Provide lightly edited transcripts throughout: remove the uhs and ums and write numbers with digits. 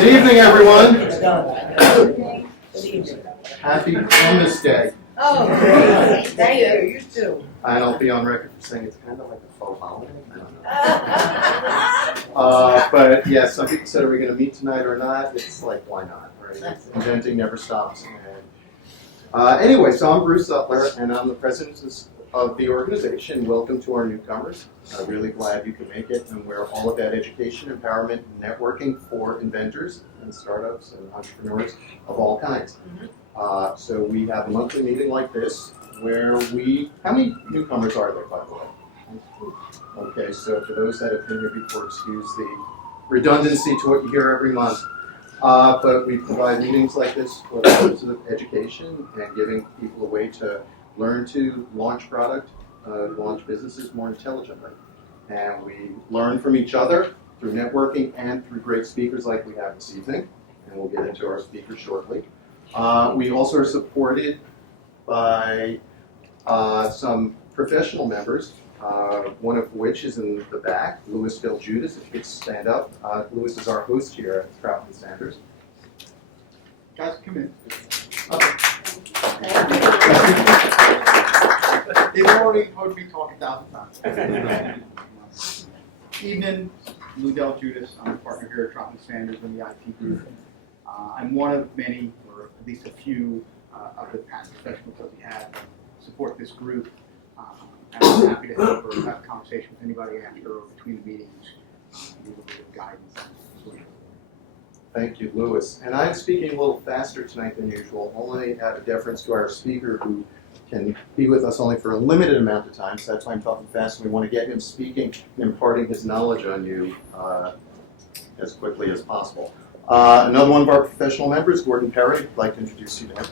Good evening, everyone. Happy Columbus Day. Oh, great. Thank you. You too. And I'll be on record for saying it's kind of like a faux holiday. I don't know. But yes, some people said, are we going to meet tonight or not? It's like, why not? Right? Inventing never stops. Anyway, so I'm Bruce Zutler, and I'm the president of the organization. Welcome to our newcomers. I'm really glad you could make it, and we're all about education, empowerment, and networking for inventors and startups and entrepreneurs of all kinds. So we have a monthly meeting like this where how many newcomers are there, by the way? Okay, so for those that have been here before, excuse the redundancy to what you hear every month. But we provide meetings like this for the purpose of education and giving people a way to learn to launch product, launch businesses more intelligently. And we learn from each other through networking and through great speakers like we have this evening. And we'll get into our speakers shortly. We also are supported by some professional members, one of which is in the back, Louis Judas, if you could stand up. Louis is our host here at Trout & Sanders. Guys, come in. They've already heard me talk 1,000 times. Evening, Louis Judas. I'm a partner here at Trout & Sanders in the IT group. I'm one of many, or at least a few, of the past professionals that we have support this group. And I'm happy to have a conversation with anybody after or between the meetings, give a bit of guidance. Thank you, Louis. And I'm speaking a little faster tonight than usual, only out of deference to our speaker who can be with us only for a limited amount of time, so that's why I'm talking fast. And we want to get him speaking and imparting his knowledge on you as quickly as possible. Another one of our professional members, Gordon Perry. I'd like to introduce you to him.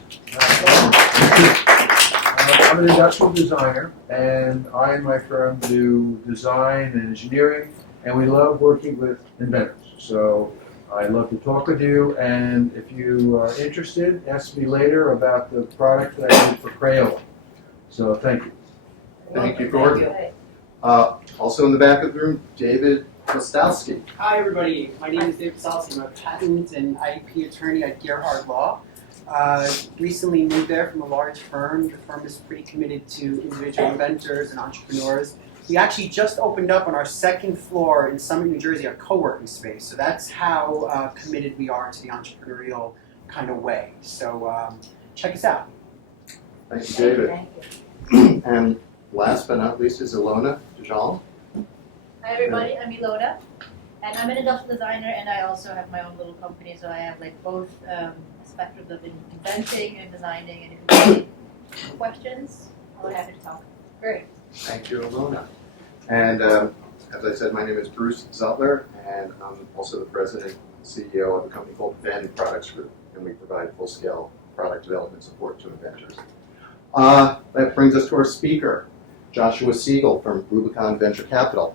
I'm an industrial designer, and I and my firm do design and engineering, and we love working with inventors. So I'd love to talk with you, and if you are interested, ask me later about the product that I did for Crayola. So thank you. Thank you, Gordon. Also in the back of the room, David Kostowski. Hi, everybody. My name is David Kostowski. I'm a patent and IP attorney at Gerhard Law. Recently moved there from a large firm. The firm is pretty committed to individual inventors and entrepreneurs. We actually just opened up on our second floor in Summit, New Jersey, a co-working space. So that's how committed we are to the entrepreneurial kind of way. So check us out. Thank you, David. Thank you. And last but not least is Ilona DeJean. Hi everybody, I'm Ilona, and I'm an industrial designer, and I also have my own little company, so I have like both spectrums of inventing and designing, and if you have any questions, I'm happy to talk. Great. Thank you, Ilona. And as I said, my name is Bruce Zutler, and I'm also the president and CEO of a company called Venn Products Group, and we provide full-scale product development support to inventors. That brings us to our speaker, Joshua Siegel from Rubicon Venture Capital.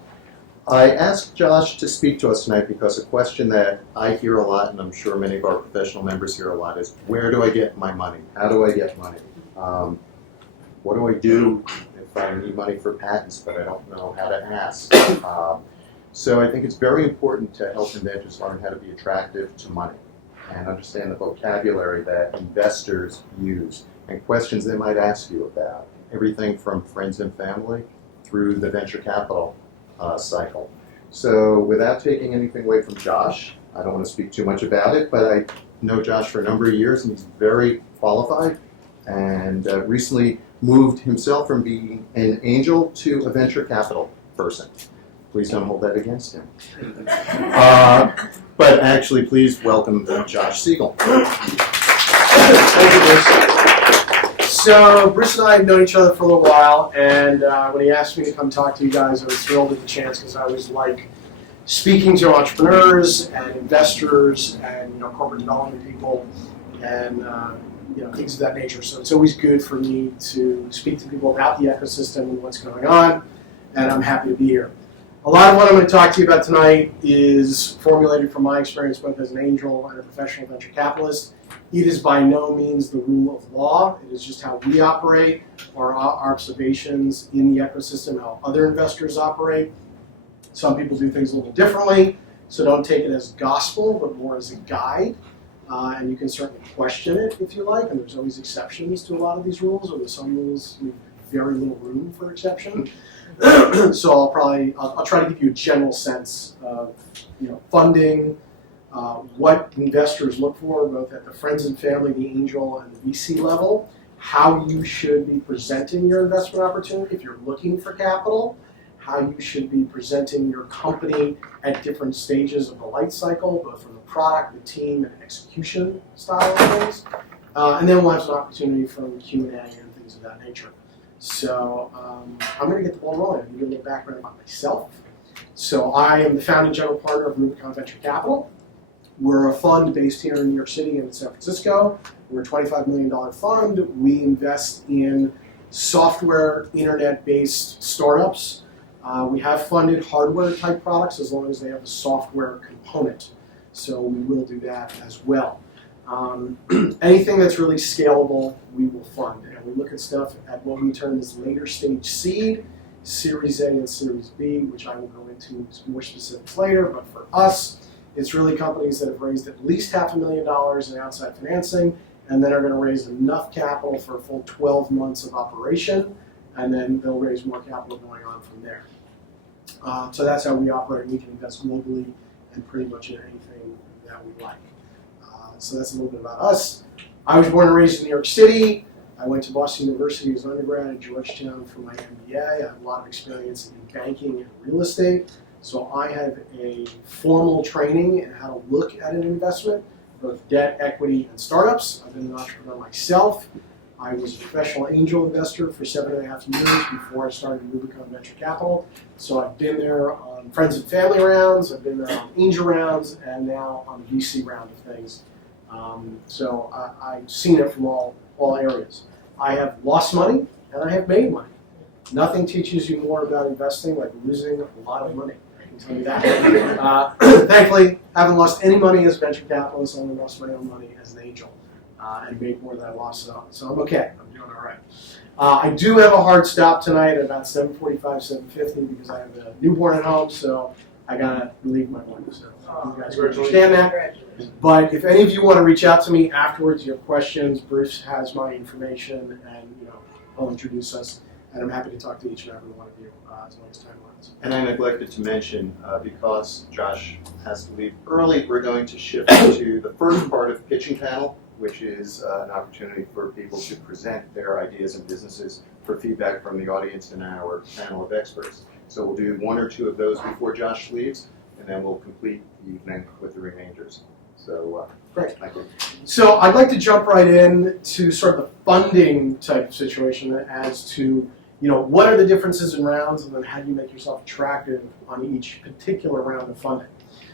I asked Josh to speak to us tonight because a question that I hear a lot, and I'm sure many of our professional members hear a lot, is where do I get my money? How do I get money? What do I do if I need money for patents, but I don't know how to ask? So I think it's very important to help inventors learn how to be attractive to money and understand the vocabulary that investors use and questions they might ask you about. Everything from friends and family through the venture capital cycle. So without taking anything away from Josh, I don't want to speak too much about it, but I know Josh for a number of years, and he's very qualified, and recently moved himself from being an angel to a venture capital person. Please don't hold that against him. But actually, please welcome Josh Siegel. Thank you, Bruce. So Bruce and I have known each other for a little while, and when he asked me to come talk to you guys, I was thrilled at the chance because I always like speaking to entrepreneurs and investors and corporate development people and things of that nature. So it's always good for me to speak to people about the ecosystem and what's going on, and I'm happy to be here. A lot of what I'm going to talk to you about tonight is formulated from my experience both as an angel and a professional venture capitalist. It is by no means the rule of law. It is just how we operate, our observations in the ecosystem, how other investors operate. Some people do things a little differently. So don't take it as gospel, but more as a guide. And you can certainly question it if you like, and there's always exceptions to a lot of these rules, or there's some rules with very little room for exception. So I'll try to give you a general sense of funding, what investors look for, both at the friends and family, the angel, and the VC level, how you should be presenting your investment opportunity if you're looking for capital, how you should be presenting your company at different stages of the life cycle, both from the product, the team, and execution style of things. And then we'll have some opportunity for Q&A and things of that nature. So I'm going to get the ball rolling. I'm going to give you a little background about myself. So I am the founding general partner of Rubicon Venture Capital. We're a fund based here in New York City and San Francisco. We're a $25 million fund. We invest in software, internet-based startups. We have funded hardware-type products as long as they have a software component. So we will do that as well. Anything that's really scalable, we will fund. And we look at stuff at what we term as later stage seed, Series A and Series B, which I will go into more specifics later. But for us, it's really companies that have raised at least $500,000 in outside financing, and then are going to raise enough capital for a full 12 months of operation, and then they'll raise more capital going on from there. So that's how we operate. We can invest globally and pretty much in anything that we like. So that's a little bit about us. I was born and raised in New York City. I went to Boston University as an undergrad at Georgetown for my MBA. I have a lot of experience in banking and real estate. So I have a formal training in how to look at an investment, both debt, equity, and startups. I've been an entrepreneur myself. I was a professional angel investor for 7.5 years before I started Rubicon Venture Capital. So I've been there on friends and family rounds, I've been there on angel rounds, and now on the VC round of things. So I've seen it from all areas. I have lost money and I have made money. Nothing teaches you more about investing like losing a lot of money. I can tell you that. Thankfully, I haven't lost any money as a venture capitalist. I only lost my own money as an angel and made more than I lost. So I'm okay. I'm doing all right. I do have a hard stop tonight at about 7:45, 7:50 because I have a newborn at home. So I gotta relieve my wife. So you guys understand that. But if any of you want to reach out to me afterwards, you have questions, Bruce has my information, and I'll introduce us, and I'm happy to talk to each and every one of you as long as time allows. And I neglected to mention, because Josh has to leave early, we're going to shift to the first part of pitching panel, which is an opportunity for people to present their ideas and businesses for feedback from the audience and our panel of experts. So we'll do one or two of those before Josh leaves, and then we'll complete the evening with the remainders. So, Great. Thank you. So I'd like to jump right in to sort of the funding type of situation as to, what are the differences in rounds, and then how do you make yourself attractive on each particular round of funding.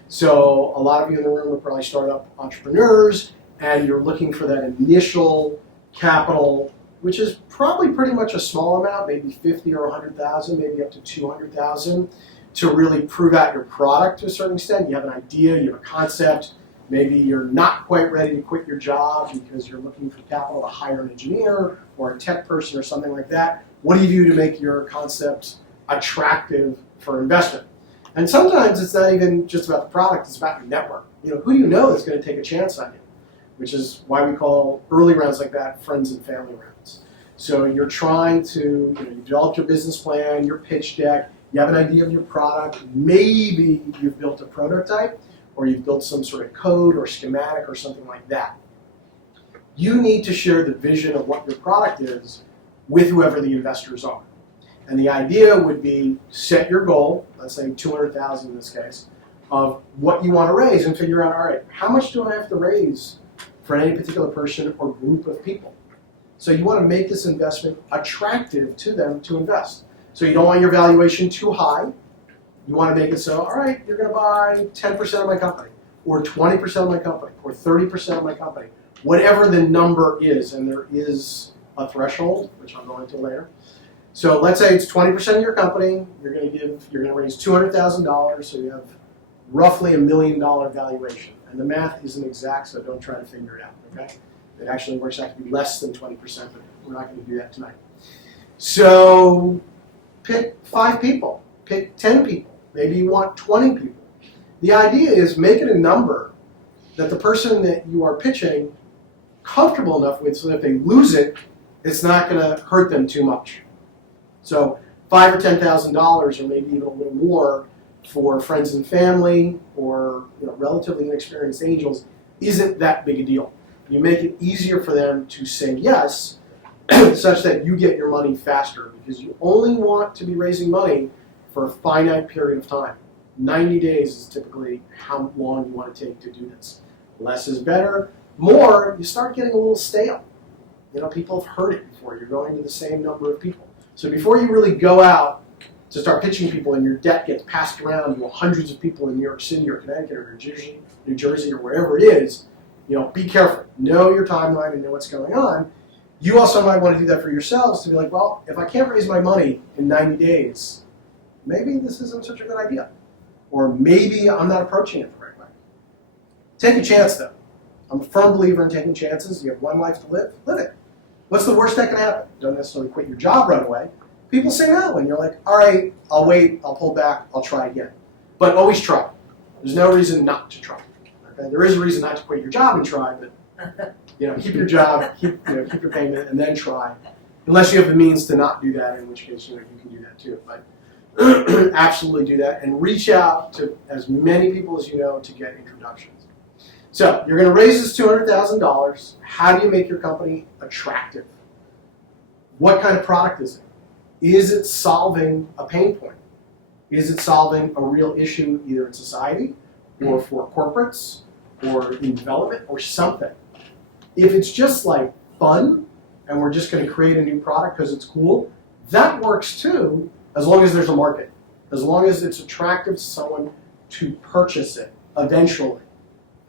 So a lot of you in the room are probably startup entrepreneurs, and you're looking for that initial capital, which is probably pretty much a small amount, maybe 50 or 100,000, maybe up to 200,000, to really prove out your product to a certain extent. You have an idea, you have a concept. Maybe you're not quite ready to quit your job because you're looking for capital to hire an engineer or a tech person or something like that. What do you do to make your concept attractive for investment? And sometimes it's not even just about the product, it's about your network. Who do you know that's going to take a chance on you? Which is why we call early rounds like that friends and family rounds. So you're trying to, you develop your business plan, your pitch deck, you have an idea of your product, maybe you've built a prototype, or you've built some sort of code or schematic or something like that. You need to share the vision of what your product is with whoever the investors are. And the idea would be set your goal, let's say 200,000 in this case, of what you want to raise and figure out, all right, how much do I have to raise for any particular person or group of people? So you want to make this investment attractive to them to invest. So you don't want your valuation too high. You want to make it so, all right, you're going to buy 10% of my company, or 20% of my company, or 30% of my company, whatever the number is, and there is a threshold, which I'll go into later. So let's say it's 20% of your company. You're going to raise $200,000, so you have roughly $1 million valuation. And the math isn't exact, so don't try to figure it out. Okay? It actually works out to be less than 20%, but we're not going to do that tonight. So pick 5 people, pick 10 people. Maybe you want 20 people. The idea is make it a number that the person that you are pitching comfortable enough with, so that if they lose it, it's not going to hurt them too much. So $5,000 or $10,000, or maybe even a little more, for friends and family or relatively inexperienced angels isn't that big a deal. You make it easier for them to say yes, such that you get your money faster, because you only want to be raising money for a finite period of time. 90 days is typically how long you want to take to do this. Less is better. More, you start getting a little stale. People have heard it before. You're going to the same number of people. So before you really go out to start pitching people and your deck gets passed around to hundreds of people in New York City or Connecticut or New Jersey or wherever it is, be careful. Know your timeline and know what's going on. You also might want to do that for yourselves, to be like, well, if I can't raise my money in 90 days, maybe this isn't such a good idea. Or maybe I'm not approaching it the right way. Take a chance, though. I'm a firm believer in taking chances. You have one life to live. Live it. What's the worst that can happen? Don't necessarily quit your job right away. People say no, and you're like, all right, I'll wait, I'll pull back, I'll try again. But always try. There's no reason not to try. Okay? There is a reason not to quit your job and try, but keep your job, keep your payment, and then try. Unless you have the means to not do that, in which case you can do that too. But absolutely do that, and reach out to as many people as you know to get introductions. So you're going to raise this $200,000. How do you make your company attractive? What kind of product is it? Is it solving a pain point? Is it solving a real issue either in society or for corporates or in development or something? If it's just like fun and we're just going to create a new product because it's cool, that works too, as long as there's a market. As long as it's attractive to someone to purchase it eventually.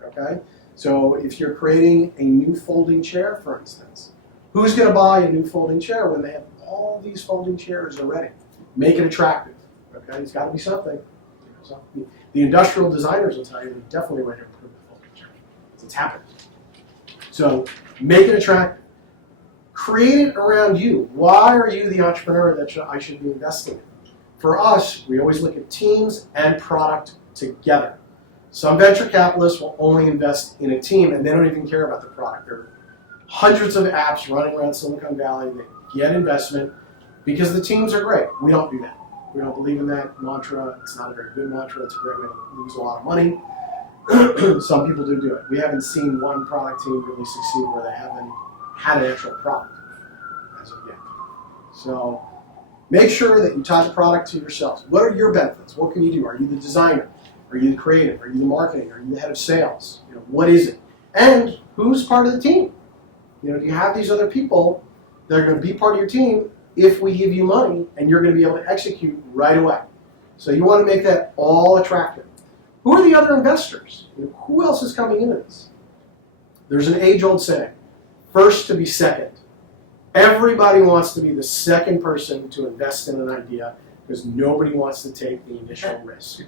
Okay? So if you're creating a new folding chair, for instance, who's going to buy a new folding chair when they have all these folding chairs already? Make it attractive. Okay, it's got to be something. So the industrial designers will tell you they definitely want to improve the folding chair. It's happening. So make it attractive. Create it around you. Why are you the entrepreneur that I should be investing in? For us, we always look at teams and product together. Some venture capitalists will only invest in a team and they don't even care about the product. There are hundreds of apps running around Silicon Valley that get investment because the teams are great. We don't do that. We don't believe in that mantra. It's not a very good mantra. It's a great way to lose a lot of money. Some people do it. We haven't seen one product team really succeed where they haven't had an actual product as of yet. So make sure that you tie the product to yourselves. What are your benefits? What can you do? Are you the designer? Are you the creative? Are you the marketing? Are you the head of sales? What is it? And who's part of the team? Do you have these other people that are going to be part of your team if we give you money and you're going to be able to execute right away? So you want to make that all attractive. Who are the other investors? Who else is coming into this? There's an age-old saying, first to be second. Everybody wants to be the second person to invest in an idea because nobody wants to take the initial risk.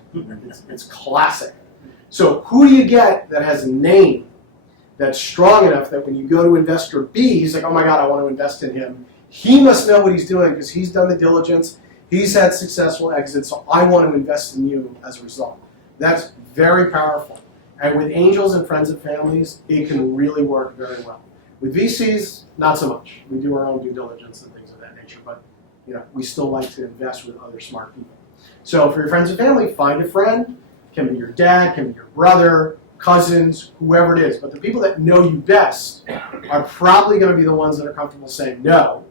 It's classic. So who do you get that has a name that's strong enough that when you go to investor B, he's like, oh my God, I want to invest in him. He must know what he's doing because he's done the diligence. He's had successful exits, so I want to invest in you as a result. That's very powerful. And with angels and friends and families, it can really work very well. With VCs, not so much. We do our own due diligence and things of that nature, but we still like to invest with other smart people. So for your friends and family, find a friend. Can be your dad, can be your brother, cousins, whoever it is. But the people that know you best are probably going to be the ones that are comfortable saying no,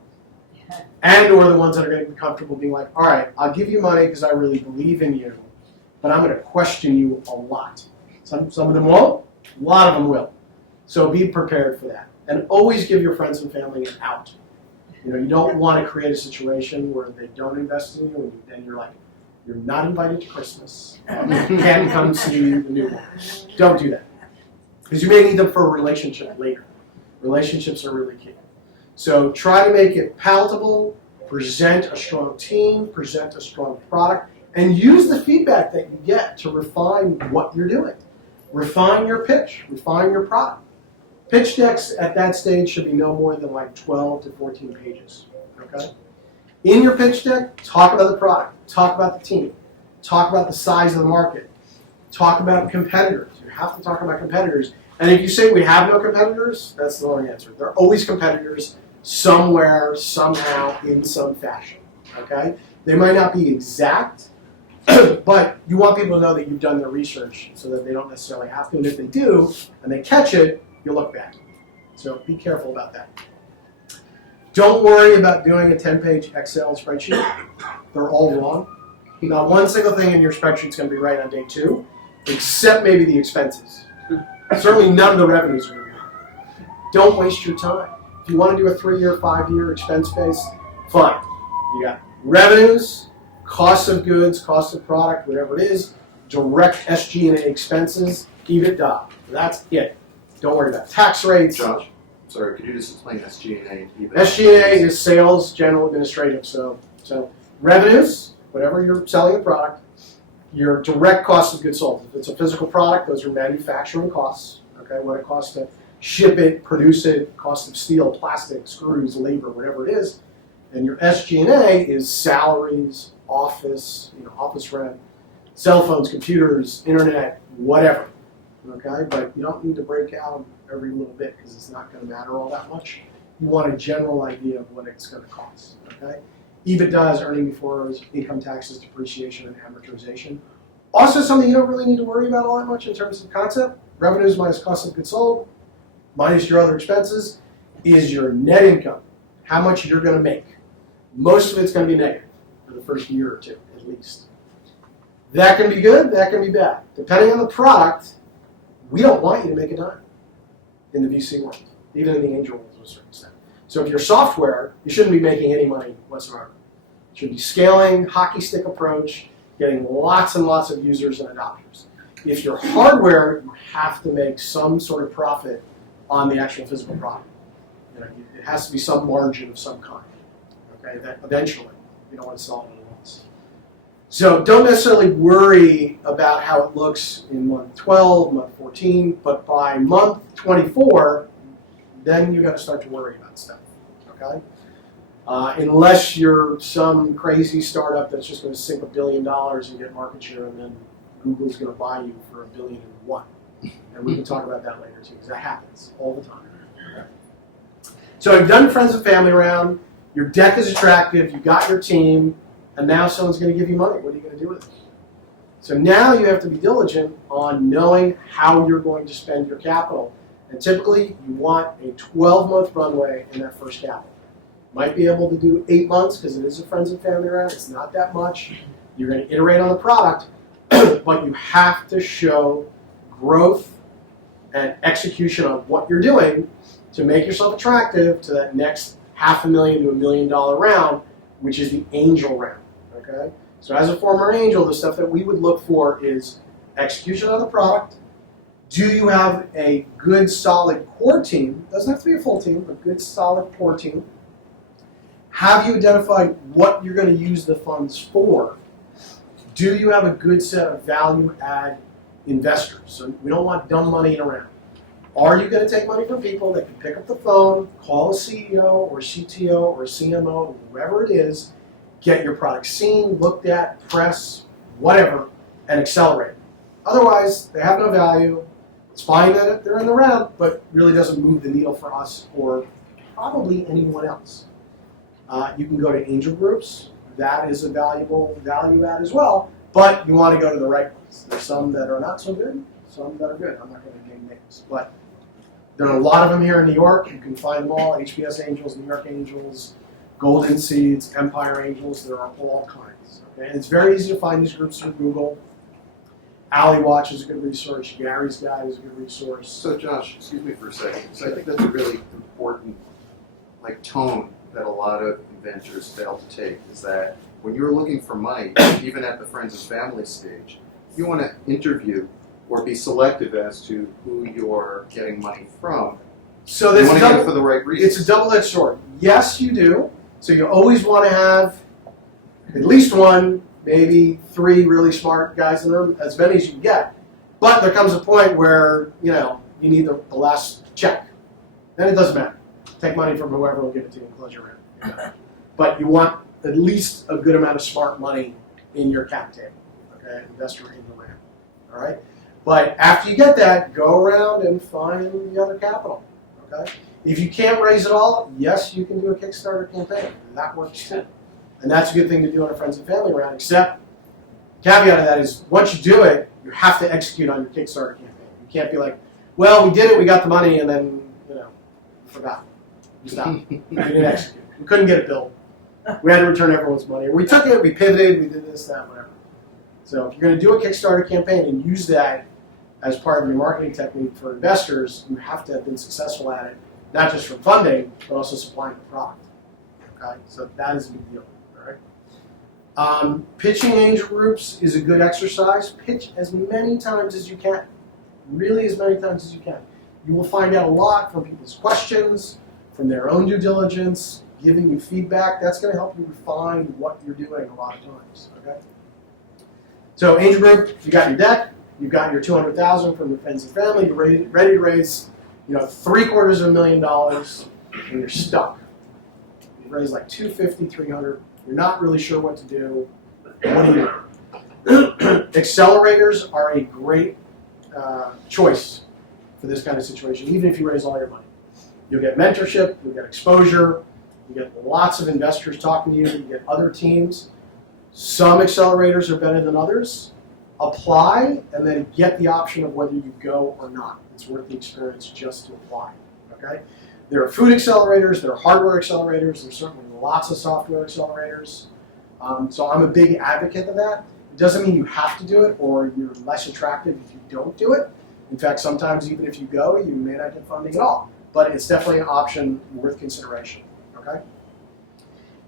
and or the ones that are going to be comfortable being like, all right, I'll give you money because I really believe in you, but I'm going to question you a lot. Some of them won't, a lot of them will. So be prepared for that. And always give your friends and family an out. You don't want to create a situation where they don't invest in you and then you're like, you're not invited to Christmas. Can't come see the new one. Don't do that. Because you may need them for a relationship later. Relationships are really key. So try to make it palatable, present a strong team, present a strong product, and use the feedback that you get to refine what you're doing. Refine your pitch, refine your product. Pitch decks at that stage should be no more than like 12 to 14 pages. Okay? In your pitch deck, talk about the product, talk about the team, talk about the size of the market, talk about competitors. You have to talk about competitors. And if you say we have no competitors, that's the wrong answer. There are always competitors somewhere, somehow, in some fashion. Okay? They might not be exact, but you want people to know that you've done their research so that they don't necessarily have to. And if they do, and they catch it, you look bad. So be careful about that. Don't worry about doing a 10-page Excel spreadsheet. They're all wrong. Not one single thing in your spreadsheet is going to be right on day 2, except maybe the expenses. Certainly none of the revenues are going to be right. Don't waste your time. If you want to do a 3-year, 5-year expense base, fine. You got revenues, cost of goods, cost of product, whatever it is, direct SG&A expenses, EBITDA. That's it. Don't worry about tax rates. Josh, sorry, could you just explain SG&A? SG&A is sales, general, administrative. So revenues, whatever you're selling a product, your direct cost of goods sold. If it's a physical product, those are manufacturing costs. Okay, what it costs to ship it, produce it, cost of steel, plastic, screws, labor, whatever it is. And your SG&A is salaries, office rent, cell phones, computers, internet, whatever. Okay, but you don't need to break out every little bit because it's not going to matter all that much. You want a general idea of what it's going to cost. Okay, EBITDA is earning before income taxes, depreciation, and amortization. Also, something you don't really need to worry about all that much in terms of concept. Revenues minus cost of goods sold minus your other expenses is your net income. How much you're going to make. Most of it's going to be negative for the first year or two, at least. That can be good, that can be bad. Depending on the product, we don't want you to make a dime in the VC world, even in the angel world to a certain extent. So if you're software, you shouldn't be making any money whatsoever. You should be scaling, hockey stick approach, getting lots and lots of users and adopters. If you're hardware, you have to make some sort of profit on the actual physical product. It has to be some margin of some kind. Okay, that eventually, you don't want to sell it at a loss. So don't necessarily worry about how it looks in month 12, month 14, but by month 24, then you got to start to worry about stuff. Okay, unless you're some crazy startup that's just going to sink $1 billion and get market share, and then Google's going to buy you for $1.1 billion. And we can talk about that later too, because that happens all the time. Okay. So I've done friends and family round. Your deck is attractive. You got your team, and now someone's going to give you money. What are you going to do with it? So now you have to be diligent on knowing how you're going to spend your capital. And typically, you want a 12-month runway in that first capital. Might be able to do 8 months because it is a friends and family round. It's not that much. You're going to iterate on the product, but you have to show growth and execution on what you're doing to make yourself attractive to that next $500,000 to $1 million round, which is the angel round. Okay? So as a former angel, the stuff that we would look for is execution on the product. Do you have a good, solid core team? Doesn't have to be a full team, but good, solid core team. Have you identified what you're going to use the funds for? Do you have a good set of value-add investors? So we don't want dumb money around. Are you going to take money from people that can pick up the phone, call a CEO or CTO or CMO, whoever it is, get your product seen, looked at, press, whatever, and accelerate? Otherwise, they have no value. It's fine that they're in the round, but really doesn't move the needle for us or probably anyone else. You can go to angel groups. That is a valuable value add as well, but you want to go to the right ones. There's some that are not so good, some that are good. I'm not going to name names, but there are a lot of them here in New York. You can find them all, HBS Angels, New York Angels, Golden Seeds, Empire Angels. There are all kinds. Okay? And it's very easy to find these groups through Google. Alley Watch is a good resource. Gary's Guide is a good resource. So Josh, excuse me for a second. So I think that's a really important tone that a lot of inventors fail to take, is that when you're looking for money, even at the friends and family stage, you want to interview or be selective as to who you're getting money from. So you want to get it for the right reasons. It's a double-edged sword. Yes, you do. So you always want to have at least one, maybe 3 really smart guys in the room, as many as you can get. But there comes a point where, you need the last check. Then it doesn't matter. Take money from whoever will give it to you and close your round. But you want at least a good amount of smart money in your cap table, okay? Investor in the round, all right? But after you get that, go around and find the other capital, okay? If you can't raise it all, yes, you can do a Kickstarter campaign, and that works too. And that's a good thing to do on a friends and family round, except caveat of that is once you do it, you have to execute on your Kickstarter campaign. You can't be like, well, we did it, we got the money, and then, forgot. We stopped. We didn't execute. We couldn't get it built. We had to return everyone's money. We took it, we pivoted, we did this, that, whatever. So if you're going to do a Kickstarter campaign and use that as part of your marketing technique for investors, you have to have been successful at it, not just from funding, but also supplying the product. Okay, so that is a big deal. All right. Pitching angel groups is a good exercise. Pitch as many times as you can, really as many times as you can. You will find out a lot from people's questions, from their own due diligence, giving you feedback. That's going to help you refine what you're doing a lot of times. Okay. So angel group, you got your deck, you've got your $200,000 from your friends and family. You're ready to raise, $750,000, and you're stuck. You've raised like $250,000, $300,000. You're not really sure what to do. What do you do? Accelerators are a great choice for this kind of situation, even if you raise all your money. You'll get mentorship, you'll get exposure, you get lots of investors talking to you, you get other teams. Some accelerators are better than others. Apply and then get the option of whether you go or not. It's worth the experience just to apply. Okay? There are food accelerators, there are hardware accelerators, there's certainly lots of software accelerators. So I'm a big advocate of that. It doesn't mean you have to do it or you're less attractive if you don't do it. In fact, sometimes even if you go, you may not get funding at all. But it's definitely an option worth consideration. Okay?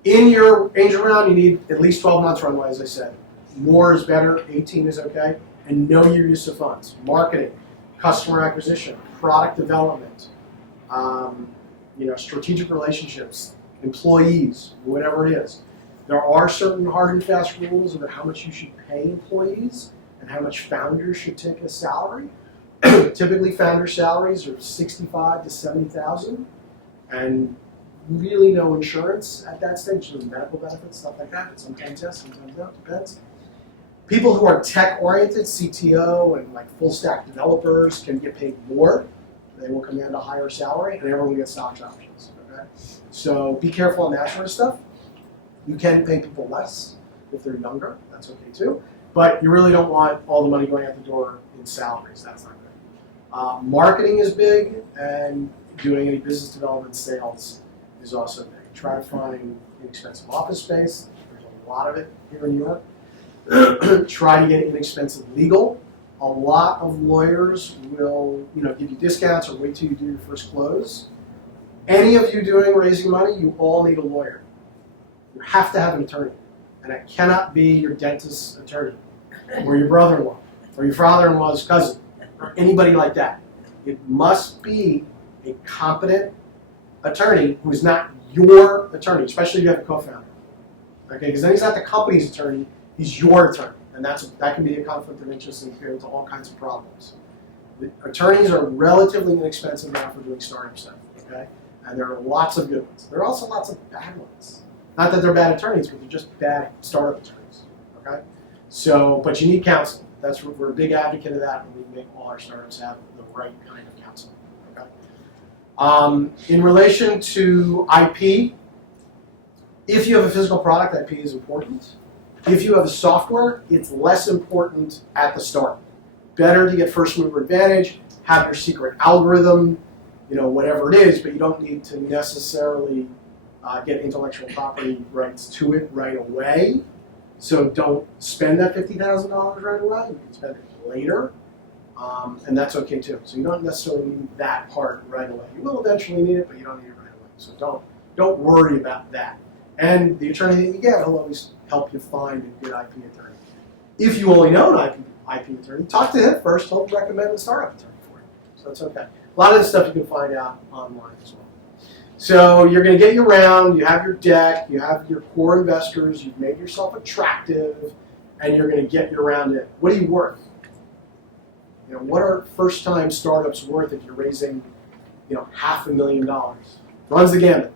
In your angel round, you need at least 12 months runway, as I said. More is better, 18 is okay. And know your use of funds. Marketing, customer acquisition, product development, strategic relationships, employees, whatever it is. There are certain hard and fast rules about how much you should pay employees and how much founders should take as salary. Typically, founder salaries are $65,000 to $70,000, and really no insurance at that stage. There's medical benefits, stuff like that. But sometimes yes, sometimes no. Depends. People who are tech-oriented, CTO and like full-stack developers, can get paid more. They will command a higher salary, and everyone gets stock options. Okay, so be careful on that sort of stuff. You can pay people less if they're younger. That's okay too. But you really don't want all the money going out the door in salaries. That's not good. Marketing is big, and doing any business development sales is also big. Try to find inexpensive office space. There's a lot of it here in New York. Try to get inexpensive legal. A lot of lawyers will, give you discounts or wait till you do your first close. Any of you raising money, you all need a lawyer. You have to have an attorney, and it cannot be your dentist's attorney, or your brother-in-law, or your father-in-law's cousin, or anybody like that. It must be a competent attorney who is not your attorney, especially if you have a co-founder. Okay, because then he's not the company's attorney, he's your attorney, and that can be a conflict of interest and create all kinds of problems. The attorneys are relatively inexpensive now for doing startup stuff, okay? And there are lots of good ones. There are also lots of bad ones. Not that they're bad attorneys, but they're just bad startup attorneys, okay? So, but you need counsel. We're a big advocate of that, and we make all our startups have the right kind of counsel, okay? In relation to IP, if you have a physical product, IP is important. If you have a software, it's less important at the start. Better to get first mover advantage, have your secret algorithm, whatever it is, but you don't need to necessarily get intellectual property rights to it right away. So don't spend that $50,000 right away. You can spend it later, and that's okay too. So you don't necessarily need that part right away. You will eventually need it, but you don't need it right away. So don't worry about that. And the attorney that you get will always help you find a good IP attorney. If you only know an IP attorney, talk to him first. He'll recommend a startup attorney for you. So it's okay. A lot of this stuff you can find out online as well. So you're going to get your round, you have your deck, you have your core investors, you've made yourself attractive, and you're going to get your round in. What are you worth? What are first-time startups worth if you're raising, $500,000? Runs the gamut.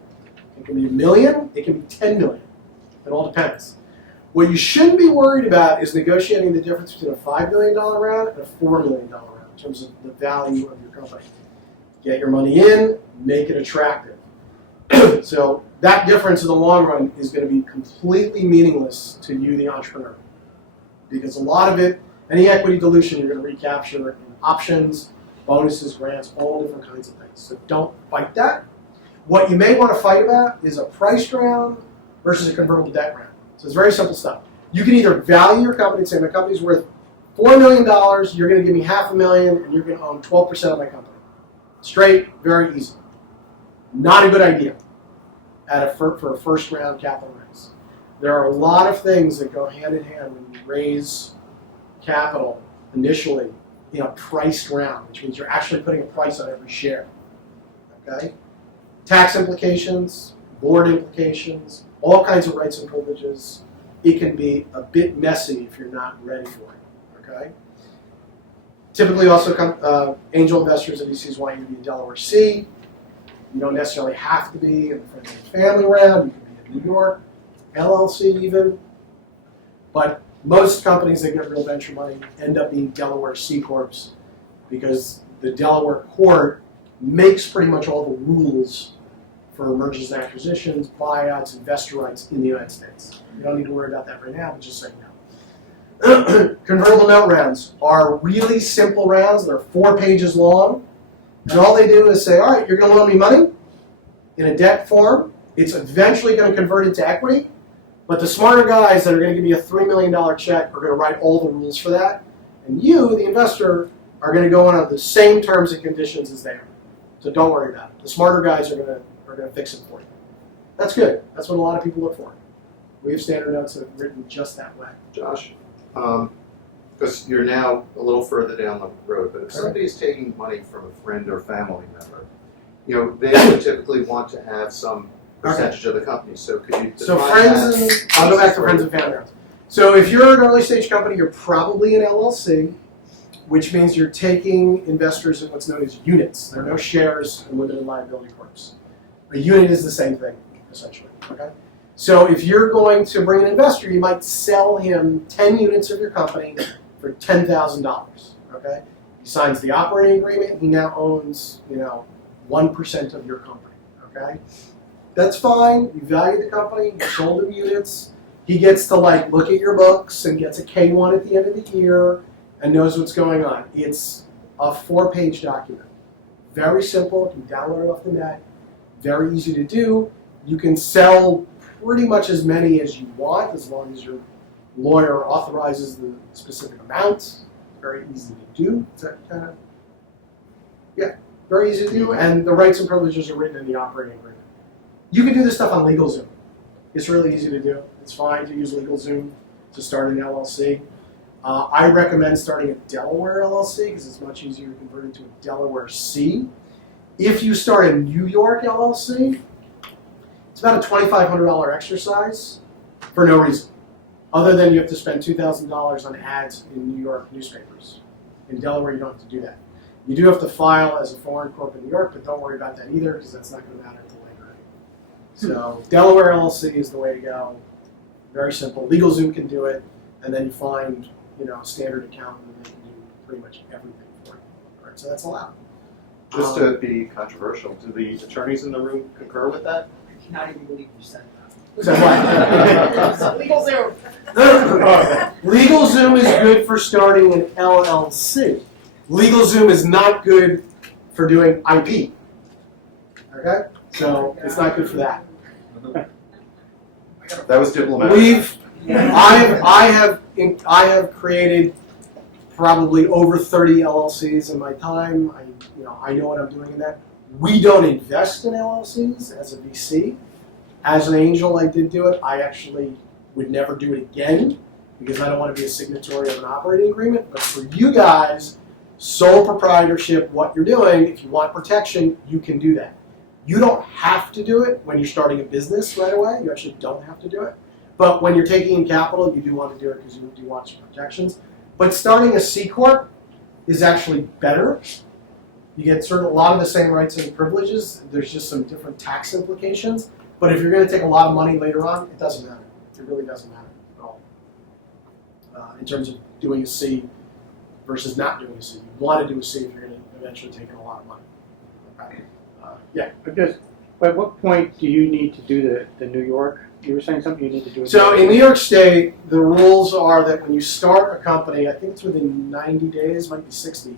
It can be $1 million, it can be $10 million. It all depends. What you shouldn't be worried about is negotiating the difference between a $5 million round and a $4 million round in terms of the value of your company. Get your money in, make it attractive. So that difference in the long run is going to be completely meaningless to you, the entrepreneur. Because a lot of it, any equity dilution, you're going to recapture in options, bonuses, grants, all different kinds of things. So don't fight that. What you may want to fight about is a priced round versus a convertible debt round. So it's very simple stuff. You can either value your company and say, my company's worth $4 million, you're going to give me $500,000, and you're going to own 12% of my company. Straight, very easy. Not a good idea for a first round capital raise. There are a lot of things that go hand in hand when you raise capital initially in a priced round, which means you're actually putting a price on every share. Okay? Tax implications, board implications, all kinds of rights and privileges. It can be a bit messy if you're not ready for it. Okay? Typically also angel investors and VCs want you to be a Delaware C. You don't necessarily have to be in the friends and family round. You can be in New York, LLC even. But most companies that get real venture money end up being Delaware C Corps because the Delaware court makes pretty much all the rules for mergers and acquisitions, buyouts, investor rights in the United States. You don't need to worry about that right now, but just so you know. Convertible note rounds are really simple rounds. They're 4 pages long. And all they do is say, all right, you're going to loan me money in a debt form. It's eventually going to convert into equity. But the smarter guys that are going to give you a $3 million check are going to write all the rules for that. And you, the investor, are going to go on the same terms and conditions as they are. So don't worry about it. The smarter guys are going to fix it for you. That's good. That's what a lot of people look for. We have standard notes that are written just that way. Josh, because you're now a little further down the road, but if somebody's taking money from a friend or family member, they would typically want to have some percentage of the company. So could you So define friends, I'll go back to friends and family. So if you're an early stage company, you're probably an LLC, which means you're taking investors in what's known as units. There are no shares in limited liability corps. A unit is the same thing, essentially. Okay. So if you're going to bring an investor, you might sell him 10 units of your company for $10,000. Okay. He signs the operating agreement. He now owns, 1% of your company. Okay. That's fine. You value the company. You sold him units. He gets to look at your books and gets a K1 at the end of the year and knows what's going on. It's a 4-page document. Very simple. You can download it off the net. Very easy to do. You can sell pretty much as many as you want as long as your lawyer authorizes the specific amount. Very easy to do. Is that kind of? Yeah, very easy to do. And the rights and privileges are written in the operating agreement. You can do this stuff on LegalZoom. It's really easy to do. It's fine to use LegalZoom to start an LLC. I recommend starting a Delaware LLC because it's much easier to convert into a Delaware C. If you start a New York LLC, it's about a $2,500 exercise for no reason, other than you have to spend $2,000 on ads in New York newspapers. In Delaware, you don't have to do that. You do have to file as a foreign corp in New York, but don't worry about that either because that's not going to matter until later. So Delaware LLC is the way to go. Very simple. LegalZoom can do it, and then you find a standard accountant and they can do pretty much everything for you. All right, so that's allowed. Just to be controversial, do the attorneys in the room concur with that? I cannot even believe you said that. So what? LegalZoom. LegalZoom is good for starting an LLC. LegalZoom is not good for doing IP. Okay? So it's not good for that. That was diplomatic. I have created probably over 30 LLCs in my time. I know what I'm doing in that. We don't invest in LLCs as a VC. As an angel, I did do it. I actually would never do it again because I don't want to be a signatory of an operating agreement. But for you guys, sole proprietorship, what you're doing, if you want protection, you can do that. You don't have to do it when you're starting a business right away. You actually don't have to do it. But when you're taking in capital, you do want to do it because you do want some protections. But starting a C Corp is actually better. You get a lot of the same rights and privileges. There's just some different tax implications. But if you're going to take a lot of money later on, it doesn't matter. It really doesn't matter at all. in terms of doing a C versus not doing a C. You want to do a C if you're going to eventually take in a lot of money. Okay. Yeah. At what point do you need to do the New York? You were saying something you need to do. So in New York State, the rules are that when you start a company, I think it's within 90 days, might be 60,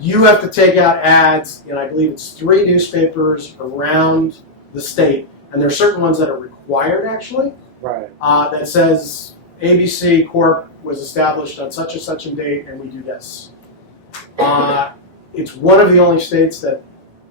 you have to take out ads in, I believe it's 3 newspapers around the state, and there are certain ones that are required actually, Right. that says ABC Corp was established on such and such a date, and we do this. It's one of the only states that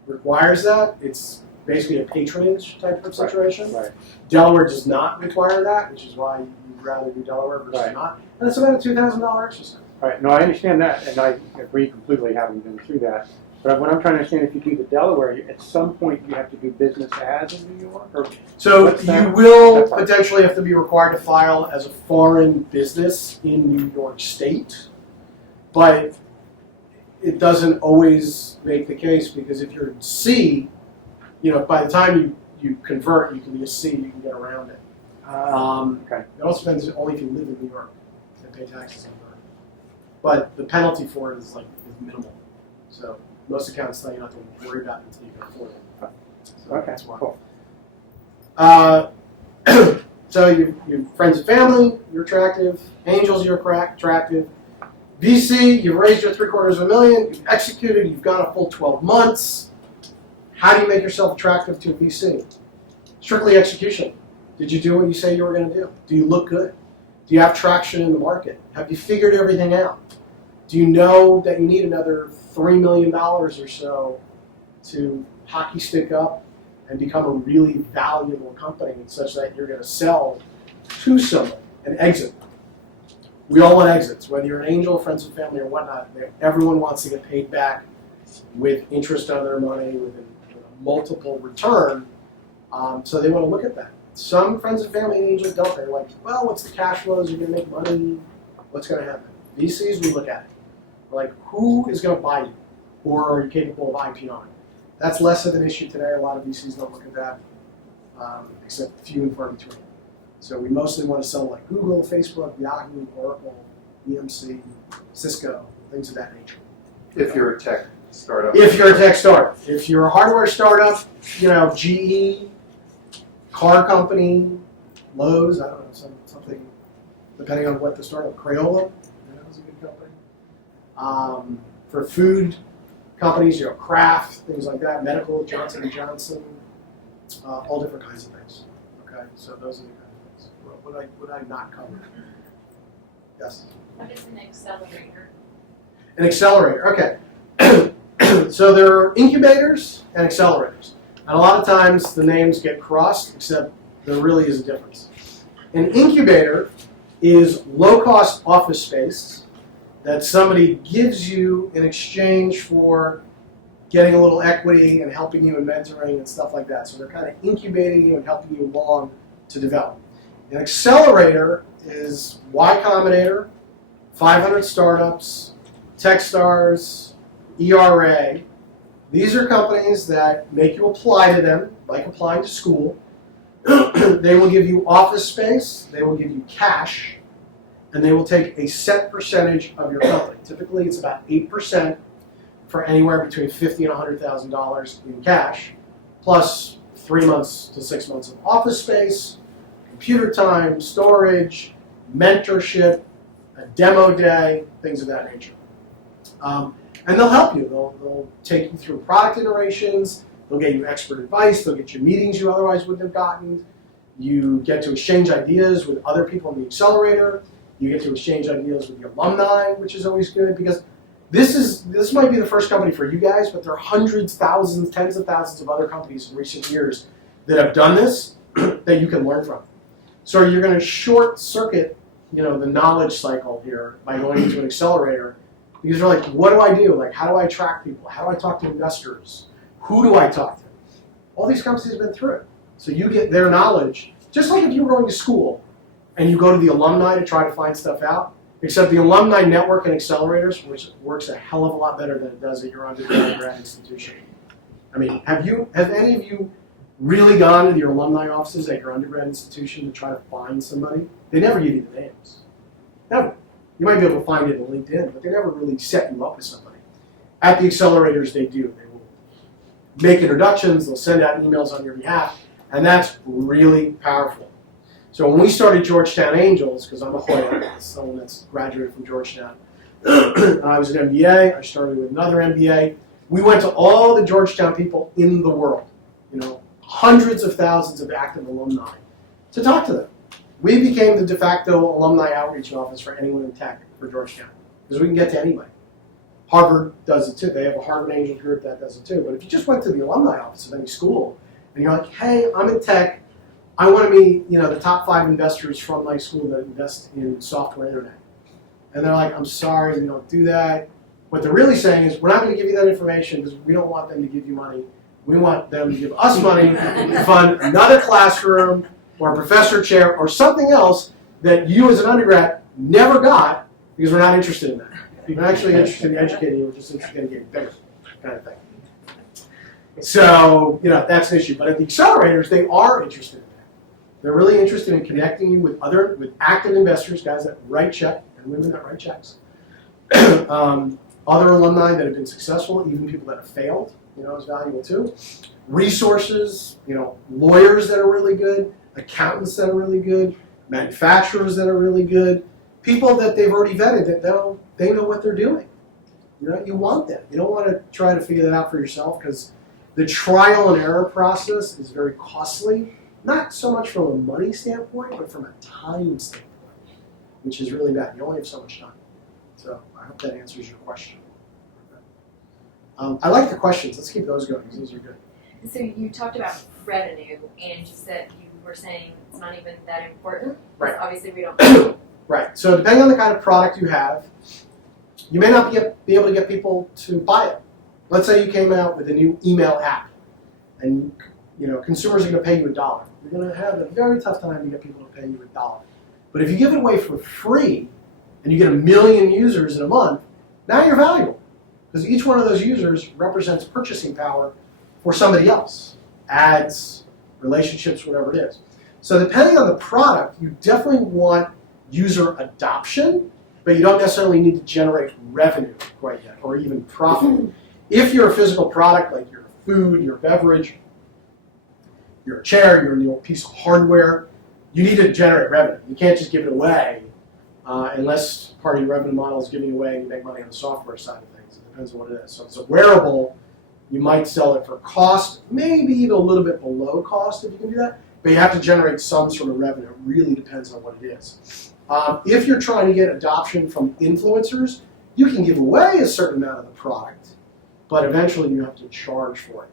requires that. It's basically a patronage type of situation. Right. Delaware does not require that, which is why you'd rather do Delaware versus Right. not. And it's about a $2,000 exercise. Right. No, I understand that, and I agree completely, having been through that. But what I'm trying to understand, if you do the Delaware, at some point you have to do business ads in New York, or So What's that? you will That's fine. potentially have to be required to file as a foreign business in New York State, but it doesn't always make the case, because if you're C, by the time you convert, you can be a C, you can get around it. okay. It also depends only if you live in New York and pay taxes in New York. But the penalty for it is minimal. So most accountants tell you not to worry about it until you can afford it. So Okay. that's why. Cool. So you friends and family, you're attractive. Angels, you're attractive. VC, you've raised your $750,000, you've executed, you've got a full 12 months. How do you make yourself attractive to a VC? Strictly execution. Did you do what you say you were going to do? Do you look good? Do you have traction in the market? Have you figured everything out? Do you know that you need another $3 million or so to hockey stick up and become a really valuable company such that you're going to sell to someone and exit? We all want exits, whether you're an angel, friends and family, or whatnot. Everyone wants to get paid back with interest on their money, with a multiple return. So they want to look at that. Some friends and family and angels don't. They're like, well, what's the cash flows? You're going to make money. What's going to happen? VCs, we look at it. We're like, who is going to buy you? Or are you capable of IPOing? That's less of an issue today. A lot of VCs don't look at that, except few and far between. So we mostly want to sell like Google, Facebook, Yahoo, Oracle, EMC, Cisco, things of that nature. If you're a tech startup. If you're a tech startup. If you're a hardware startup, GE, car company, Lowe's, I don't know, something, depending on what the startup, Crayola, is a good company. For food companies, Kraft, things like that, medical, Johnson & Johnson, all different kinds of things. Okay, so those are the kind of things. What would I not cover? Yes? What is an accelerator? An accelerator, okay. So there are incubators and accelerators. And a lot of times the names get crossed, except there really is a difference. An incubator is low-cost office space that somebody gives you in exchange for getting a little equity and helping you in mentoring and stuff like that. So they're kind of incubating you and helping you along to develop. An accelerator is Y Combinator, 500 startups, Techstars, ERA. These are companies that make you apply to them, like applying to school. They will give you office space, they will give you cash, and they will take a set percentage of your company. Typically, it's about 8% for anywhere between $50,000 and $100,000 in cash, plus 3 months to 6 months of office space, computer time, storage, mentorship, a demo day, things of that nature. And they'll help you. They'll take you through product iterations. They'll get you expert advice. They'll get you meetings you otherwise wouldn't have gotten. You get to exchange ideas with other people in the accelerator. You get to exchange ideas with the alumni, which is always good, because this might be the first company for you guys, but there are hundreds, thousands, tens of thousands of other companies in recent years that have done this that you can learn from. So you're going to short circuit, the knowledge cycle here by going into an accelerator. Because they're like, what do I do? Like, how do I attract people? How do I talk to investors? Who do I talk to? All these companies have been through it. So you get their knowledge, just like if you were going to school and you go to the alumni to try to find stuff out, except the alumni network and accelerators, which works a hell of a lot better than it does at your undergrad institution. I mean, have any of you really gone to your alumni offices at your undergrad institution to try to find somebody? They never give you the names. Never. You might be able to find it on LinkedIn, but they never really set you up with somebody. At the accelerators, they do. They will make introductions, they'll send out emails on your behalf, and that's really powerful. So when we started Georgetown Angels, because I'm a Hoya, someone that's graduated from Georgetown, I was an MBA, I started with another MBA. We went to all the Georgetown people in the world, hundreds of thousands of active alumni, to talk to them. We became the de facto alumni outreach office for anyone in tech for Georgetown, because we can get to anybody. Harvard does it too. They have a Harvard Angel group that does it too. But if you just went to the alumni office of any school, and you're like, hey, I'm in tech, I want to meet the top 5 investors from my school that invest in software internet. And they're like, I'm sorry, we don't do that. What they're really saying is, we're not going to give you that information because we don't want them to give you money. We want them to give us money to fund another classroom or a professor chair or something else that you as an undergrad never got because we're not interested in that. We're not actually interested in educating you, we're just interested in getting bigger, kind of thing. So, that's an issue. But at the accelerators, they are interested in that. They're really interested in connecting you with active investors, guys that write checks, and women that write checks. Other alumni that have been successful, even people that have failed, is valuable too. Resources, lawyers that are really good, accountants that are really good, manufacturers that are really good, people that they've already vetted that they know what they're doing. You want that. You don't want to try to figure that out for yourself because the trial and error process is very costly, not so much from a money standpoint, but from a time standpoint, which is really bad. You only have so much time. So I hope that answers your question. I like the questions. Let's keep those going because those are good. So you talked about revenue, and you said you were saying it's not even that important. Right. Obviously, we don't. Right. So depending on the kind of product you have, you may not be able to get people to buy it. Let's say you came out with a new email app, and consumers are going to pay you $1. You're going to have a very tough time to get people to pay you $1. But if you give it away for free, and you get 1 million users in a month, now you're valuable. Because each one of those users represents purchasing power for somebody else. Ads, relationships, whatever it is. So depending on the product, you definitely want user adoption, but you don't necessarily need to generate revenue quite yet, or even profit. If you're a physical product, like your food, your beverage, your chair, your new piece of hardware, you need to generate revenue. You can't just give it away unless part of your revenue model is giving away and you make money on the software side of things. It depends on what it is. So if it's a wearable, you might sell it for cost, maybe even a little bit below cost if you can do that, but you have to generate some sort of revenue. It really depends on what it is. If you're trying to get adoption from influencers, you can give away a certain amount of the product, but eventually you have to charge for it.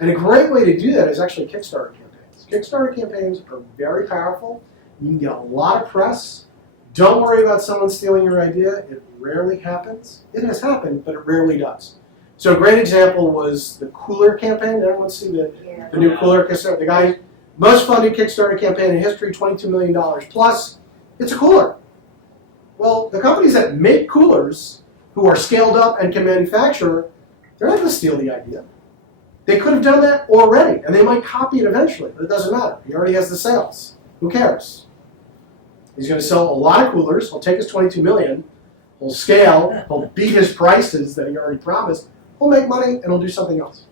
And a great way to do that is actually Kickstarter campaigns. Kickstarter campaigns are very powerful. You can get a lot of press. Don't worry about someone stealing your idea. It rarely happens. It has happened, but it rarely does. So a great example was the Cooler campaign. Everyone see the new Cooler Kickstarter? The guy, most funded Kickstarter campaign in history, $22 million plus. It's a cooler. Well, the companies that make coolers, who are scaled up and can manufacture, they're not going to steal the idea. They could have done that already, and they might copy it eventually, but it doesn't matter. He already has the sales. Who cares? He's going to sell a lot of coolers. He'll take his $22 million. He'll scale. He'll beat his prices that he already promised. He'll make money, and he'll do something else.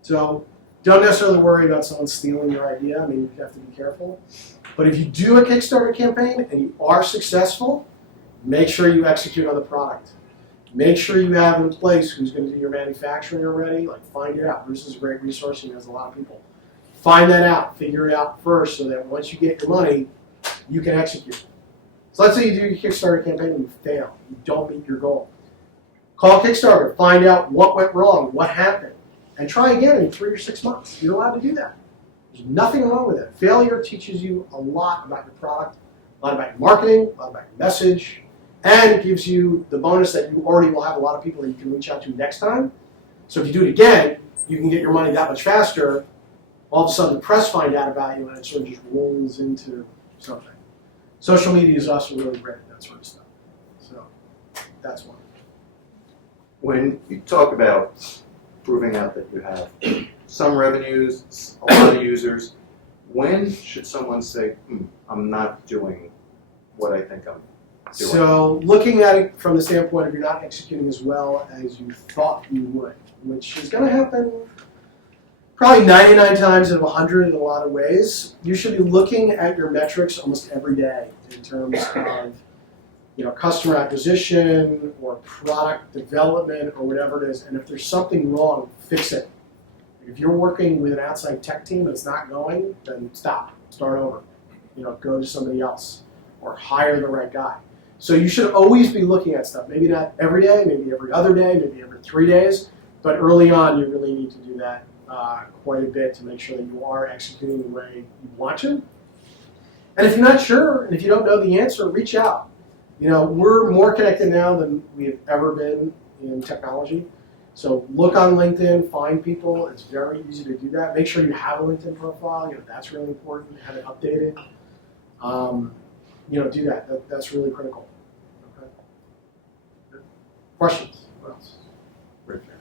So don't necessarily worry about someone stealing your idea. I mean, you have to be careful. But if you do a Kickstarter campaign and you are successful, make sure you execute on the product. Make sure you have in place who's going to do your manufacturing already. Like, find it out. Bruce is a great resource. He has a lot of people. Find that out. Figure it out first so that once you get your money, you can execute. So let's say you do your Kickstarter campaign and you fail. You don't meet your goal. Call Kickstarter. Find out what went wrong, what happened, and try again in 3 or 6 months. You're allowed to do that. There's nothing wrong with it. Failure teaches you a lot about your product, a lot about your marketing, a lot about your message, and it gives you the bonus that you already will have a lot of people that you can reach out to next time. So if you do it again, you can get your money that much faster. All of a sudden, the press find out about you, and it sort of just rolls into something. Social media is also really great at that sort of stuff. So that's one. When you talk about proving out that you have some revenues, a lot of users, when should someone say, I'm not doing what I think I'm So looking at it from the standpoint of you're not executing as well as you thought you would, which is going to happen probably 99 times out of 100 in a lot of ways, you should be looking at your metrics almost every day in terms of customer acquisition or product development or whatever it is. And if there's something wrong, fix it. If you're working with an outside tech team and it's not going, then stop, start over. Go to somebody else or hire the right guy. So you should always be looking at stuff. Maybe not every day, maybe every other day, maybe every 3 days, but early on you really need to do that quite a bit to make sure that you are executing the way you want to. And if you're not sure, and if you don't know the answer, reach out. We're more connected now than we have ever been in technology. So look on LinkedIn, find people. It's very easy to do that. Make sure you have a LinkedIn profile. That's really important. Have it updated. Do that. That's really critical. Okay. Questions? What else? Right there.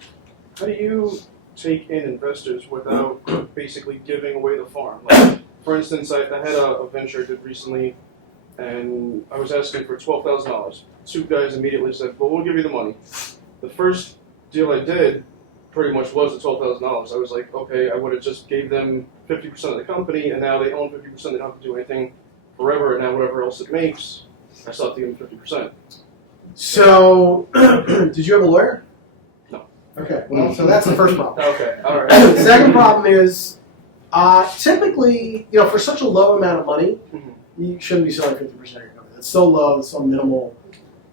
How do you take in investors without basically giving away the farm? Like, for instance, I had a venture I did recently, and I was asking for $12,000. 2 guys immediately said, well, we'll give you the money. The first deal I did pretty much was the $12,000. I was like, okay, I would have just gave them 50% of the company, and now they own 50%. They don't have to do anything forever, and now whatever else it makes, I still have to give them 50%. So, did you have a lawyer? No. Okay, well, so that's the first problem. Okay, all right. The second problem is, typically, for such a low amount of money, you shouldn't be selling 50% of your company. That's so low, it's so minimal.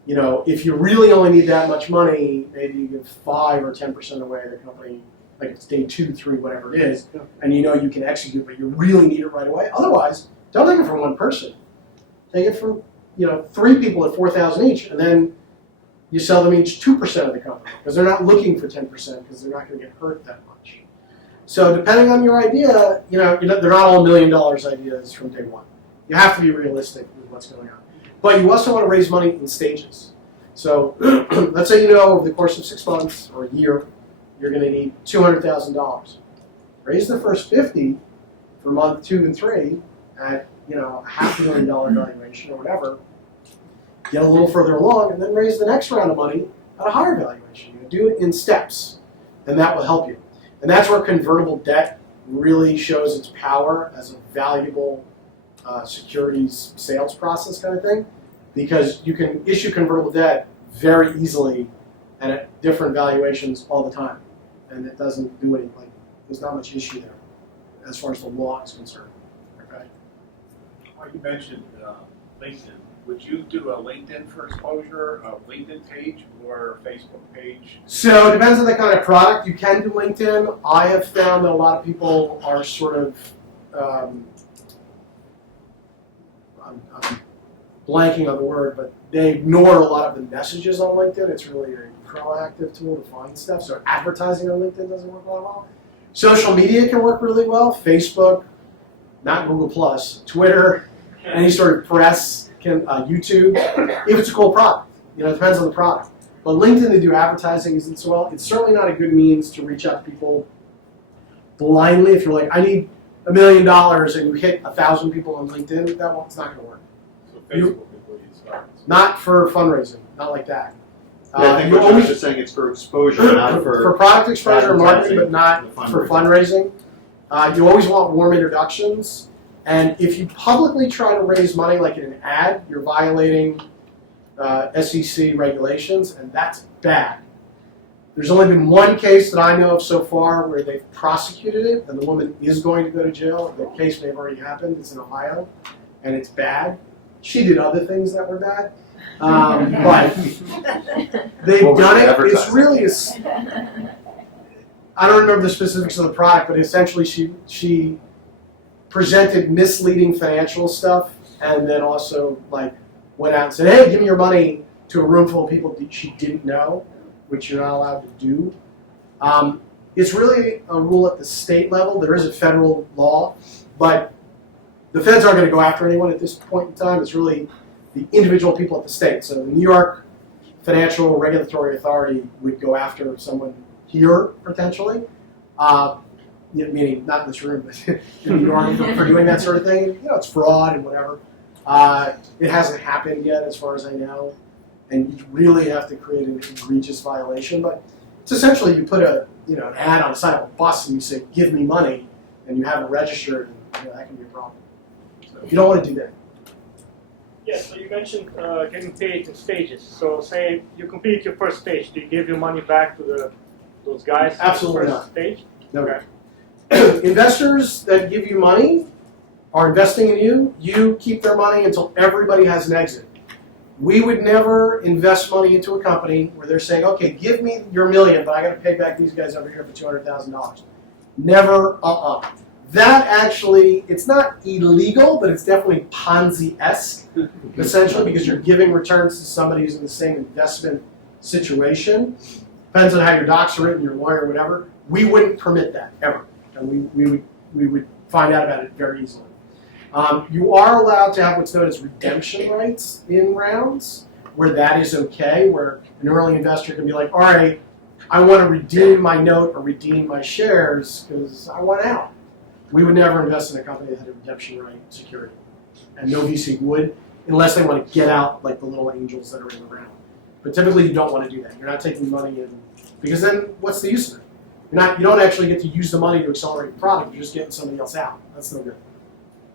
If you really only need that much money, maybe you give 5 or 10% away of the company, like it's day 2, 3, whatever it is, and you can execute, but you really need it right away. Otherwise, don't take it from one person. Take it from 3 people at $4,000 each, and then you sell them each 2% of the company because they're not looking for 10% because they're not going to get hurt that much. So depending on your idea, they're not all $1 million ideas from day one. You have to be realistic with what's going on. But you also want to raise money in stages. So let's say over the course of 6 months or a year, you're going to need $200,000. Raise the first $50,000 for month 2 and 3 at $500,000 valuation or whatever. Get a little further along, and then raise the next round of money at a higher valuation. Do it in steps, and that will help you. And that's where convertible debt really shows its power as a valuable securities sales process kind of thing, because you can issue convertible debt very easily and at different valuations all the time, and it doesn't do anything. There's not much issue there as far as the law is concerned. Okay. Well, you mentioned LinkedIn. Would you do a LinkedIn for exposure, a LinkedIn page, or a Facebook page? So it depends on the kind of product. You can do LinkedIn. I have found that a lot of people are sort of I'm blanking on the word, but they ignore a lot of the messages on LinkedIn. It's really a proactive tool to find stuff. So advertising on LinkedIn doesn't work all well. Social media can work really well. Facebook, not Google+, Twitter, any sort of press, YouTube, if it's a cool product. It depends on the product. But LinkedIn to do advertising isn't so well. It's certainly not a good means to reach out to people blindly. If you're like, I need $1 million, and you hit 1,000 people on LinkedIn, it's not going to work. So Facebook is where you start. Not for fundraising, not like that. Yeah, I think what Josh is saying it's for exposure, not for product exposure and marketing, but advertising, not for fundraising. You always want warm introductions, and if you publicly try to raise money like in an ad, you're violating SEC regulations, and that's bad. There's only been one case that I know of so far where they've prosecuted it, and the woman is going to go to jail. The case may have already happened. It's in Ohio, and it's bad. She did other things that were bad, but they've done it. It's really I don't remember the specifics of the product, but essentially she presented misleading financial stuff, and then also went out and said, "Hey, give me your money," to a room full of people that she didn't know, which you're not allowed to do. It's really a rule at the state level. There is a federal law, but the feds aren't going to go after anyone at this point in time. It's really the individual people at the state. So the New York Financial Regulatory Authority would go after someone here, potentially, meaning not in this room, but in New York for doing that sort of thing. It's fraud and whatever. It hasn't happened yet, as far as I know, and you really have to create an egregious violation. But it's essentially you put an ad on the side of a bus and you say, "Give me money," and you have it registered, and that can be a problem. So you don't want to do that. Yes, so you mentioned getting paid in stages. So say you complete your first stage, do you give your money back to those guys? Absolutely in the not. first stage? No. Okay. Investors that give you money are investing in you. You keep their money until everybody has an exit. We would never invest money into a company where they're saying, "Okay, give me your $1 million, but I got to pay back these guys over here for $200,000." Never. That actually, it's not illegal, but it's definitely Ponzi-esque, essentially, because you're giving returns to somebody who's in the same investment situation. Depends on how your docs are written, your lawyer, whatever. We wouldn't permit that, ever. And we would find out about it very easily. You are allowed to have what's known as redemption rights in rounds, where that is okay, where an early investor can be like, "All right, I want to redeem my note or redeem my shares because I want out." We would never invest in a company that had a redemption right security. And no VC would, unless they want to get out like the little angels that are in the round. But typically you don't want to do that. You're not taking money in, because then what's the use of it? You don't actually get to use the money to accelerate the product, you're just getting somebody else out. That's no good.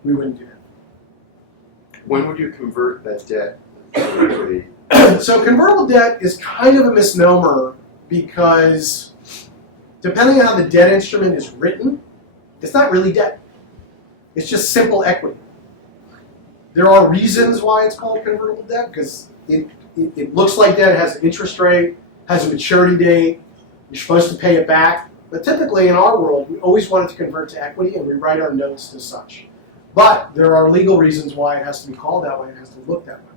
We wouldn't do that. When would you convert that debt to equity? So convertible debt is kind of a misnomer because depending on how the debt instrument is written, it's not really debt. It's just simple equity. There are reasons why it's called convertible debt, because it looks like debt, it has an interest rate, has a maturity date, you're supposed to pay it back. But typically in our world, we always want it to convert to equity, and we write our notes as such. But there are legal reasons why it has to be called that way, it has to look that way.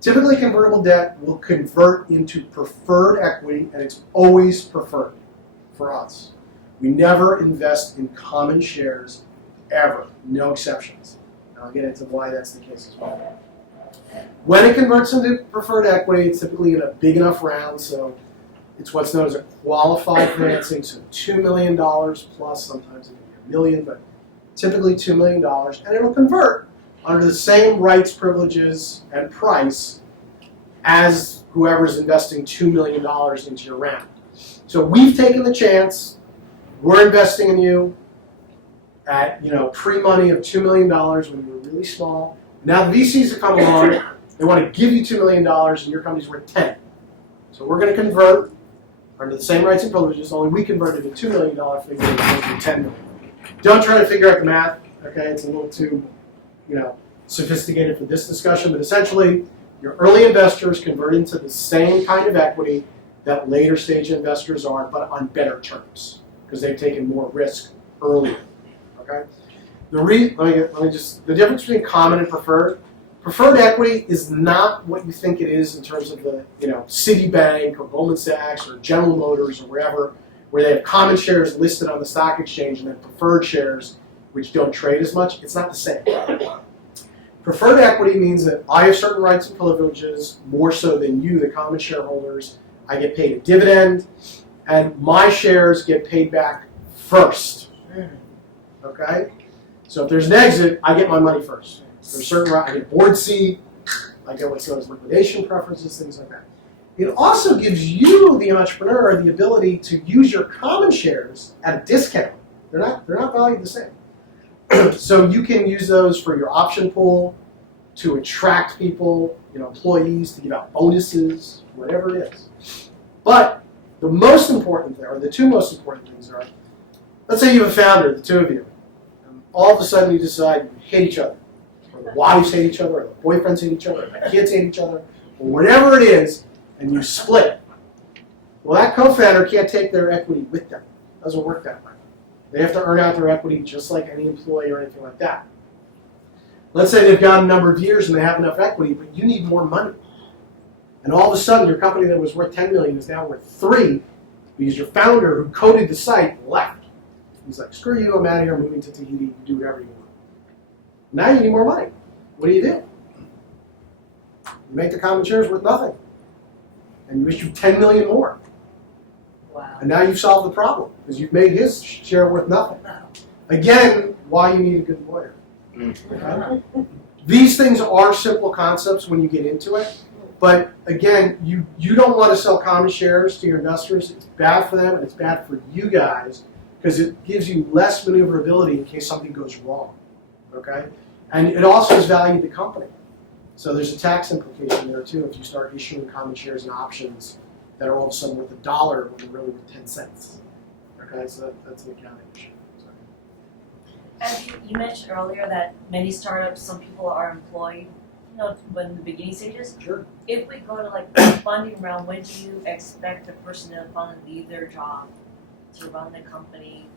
Typically convertible debt will convert into preferred equity, and it's always preferred for us. We never invest in common shares, ever. No exceptions. And I'll get into why that's the case as well. When it converts into preferred equity, it's typically in a big enough round, so it's what's known as a qualified financing, so $2 million plus, sometimes it can be $1 million, but typically $2 million, and it'll convert under the same rights, privileges, and price as whoever's investing $2 million into your round. So we've taken the chance. We're investing in you at pre-money of $2 million when you're really small. Now the VCs have come along, they want to give you $2 million and your company's worth 10. So we're going to convert under the same rights and privileges, only we converted a $2 million figure into $10 million. Don't try to figure out the math, okay? It's a little too sophisticated for this discussion, but essentially your early investors convert into the same kind of equity that later stage investors are, but on better terms, because they've taken more risk earlier. Okay. The difference between common and preferred. Preferred equity is not what you think it is in terms of the Citibank or Goldman Sachs or General Motors or wherever, where they have common shares listed on the stock exchange and then preferred shares which don't trade as much. It's not the same. Preferred equity means that I have certain rights and privileges more so than you, the common shareholders. I get paid a dividend, and my shares get paid back first. Okay? So if there's an exit, I get my money first. There's certain I get a board seat, I get what's known as liquidation preferences, things like that. It also gives you, the entrepreneur, the ability to use your common shares at a discount. They're not valued the same. So you can use those for your option pool, to attract people, employees, to give out bonuses, whatever it is. But the most important thing, or the two most important things are, let's say you have a founder, the two of you, and all of a sudden you decide you hate each other, or the wives hate each other, or the boyfriends hate each other, or the kids hate each other, or whatever it is, and you split. Well, that co-founder can't take their equity with them. It doesn't work that way. They have to earn out their equity just like any employee or anything like that. Let's say they've got a number of years and they have enough equity, but you need more money. And all of a sudden, your company that was worth $10 million is now worth $3 million because your founder who coded the site left. He's like, screw you, I'm out of here, I'm moving to Tahiti, you do whatever you want. Now you need more money. What do? You make the common shares worth nothing. And you issue $10 million more. Wow. And now you've solved the problem because you've made his share worth nothing. Again, why you need a good lawyer. Okay? These things are simple concepts when you get into it, but again, you don't want to sell common shares to your investors. It's bad for them and it's bad for you guys because it gives you less maneuverability in case something goes wrong, okay? And it also has valued the company. So there's a tax implication there too if you start issuing common shares and options that are all of a sudden worth $1 when they're really worth 10 cents. Okay, so that's an accounting issue. As you mentioned earlier that many startups, some people are employed, when the beginning stages. Sure. If we go to like the funding round, when do you expect the person to fund leave their job to run the company?